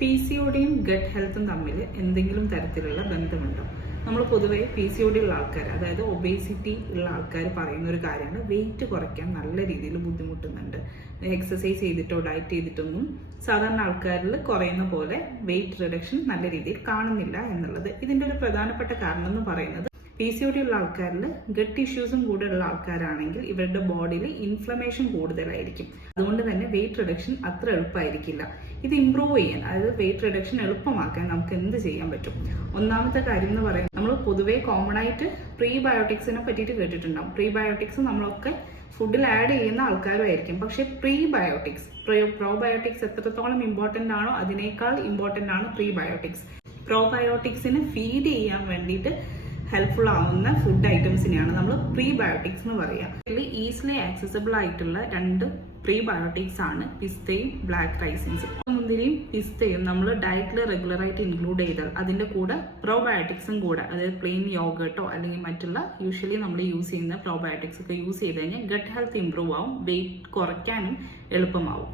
PCODയും gut ഹെൽത്തും തമ്മിൽ എന്തെങ്കിലും തരത്തിലുള്ള ബന്ധമുണ്ടോ? നമ്മൾ പൊതുവേ PCOD ഉള്ള ആൾക്കാർ, അതായത് ഒബേസിറ്റി ഉള്ള ആൾക്കാർ പറയുന്ന ഒരു കാര്യമാണ് വെയിറ്റ് കുറയ്ക്കാൻ നല്ല രീതിയിൽ ബുദ്ധിമുട്ടുന്നുണ്ട്. എക്സസൈസ് ചെയ്തിട്ടോ ഡയറ്റ് ചെയ്തിട്ടൊന്നും സാധാരണ ആൾക്കാരിൽ കുറയുന്ന പോലെ വെയിറ്റ് റിഡക്ഷൻ നല്ല രീതിയിൽ കാണുന്നില്ല എന്നുള്ളത്. ഇതിൻ്റെ ഒരു പ്രധാനപ്പെട്ട കാരണം എന്ന് പറയുന്നത് PCOD ഉള്ള ആൾക്കാരിൽ ഗട്ട് ഇഷ്യൂസും കൂടെ ഉള്ള ആൾക്കാരാണെങ്കിൽ ഇവരുടെ ബോഡിയിൽ ഇൻഫ്ലമേഷൻ കൂടുതലായിരിക്കും. അതുകൊണ്ട് തന്നെ വെയിറ്റ് റിഡക്ഷൻ അത്ര എളുപ്പമായിരിക്കില്ല. ഇത് ഇംപ്രൂവ് ചെയ്യാൻ, അതായത് വെയിറ്റ് റിഡക്ഷൻ എളുപ്പമാക്കാൻ നമുക്ക് എന്ത് ചെയ്യാൻ പറ്റും? ഒന്നാമത്തെ കാര്യം എന്ന് പറയുന്നത്, നമ്മൾ പൊതുവേ കോമൺ ആയിട്ട് പ്രീബയോട്ടിക്സിനെ പറ്റിയിട്ട് കേട്ടിട്ടുണ്ടാവും. പ്രീബയോട്ടിക്സ് നമ്മളൊക്കെ ഫുഡിൽ ആഡ് ചെയ്യുന്ന ആൾക്കാരുമായിരിക്കും. പക്ഷേ പ്രീബയോട്ടിക്സ്, പ്രോബയോട്ടിക്സ് എത്രത്തോളം ഇമ്പോർട്ടൻ്റ് ആണോ അതിനേക്കാൾ ഇമ്പോർട്ടൻ്റ് ആണ് പ്രീബയോട്ടിക്സ്. പ്രോബയോട്ടിക്സിന് ഫീഡ് ചെയ്യാൻ വേണ്ടിയിട്ട് ഹെൽപ്ഫുൾ ആവുന്ന ഫുഡ് ഐറ്റംസിനെയാണ് നമ്മൾ പ്രീബയോട്ടിക്സ് എന്ന് പറയുക. ഇതിൽ ഈസിലി ആക്സസിബിൾ ആയിട്ടുള്ള 2 പ്രീബയോട്ടിക്സ് ആണ് പിസ്തയും ബ്ലാക്ക് റൈസിൻസും. മുന്തിരിയും പിസ്തയും നമ്മൾ ഡയറ്റിൽ റെഗുലറായിട്ട് ഇൻക്ലൂഡ് ചെയ്താൽ അതിൻ്റെ കൂടെ പ്രോബയോട്ടിക്സും കൂടെ, അതായത് പ്ലെയിൻ യോഗട്ടോ അല്ലെങ്കിൽ മറ്റുള്ള യൂഷ്വലി നമ്മൾ യൂസ് ചെയ്യുന്ന പ്രോബയോട്ടിക്സ് ഒക്കെ യൂസ് ചെയ്ത് കഴിഞ്ഞാൽ ഗട്ട് ഹെൽത്ത് ഇംപ്രൂവ് ആവും, വെയിറ്റ് കുറയ്ക്കാനും എളുപ്പമാവും.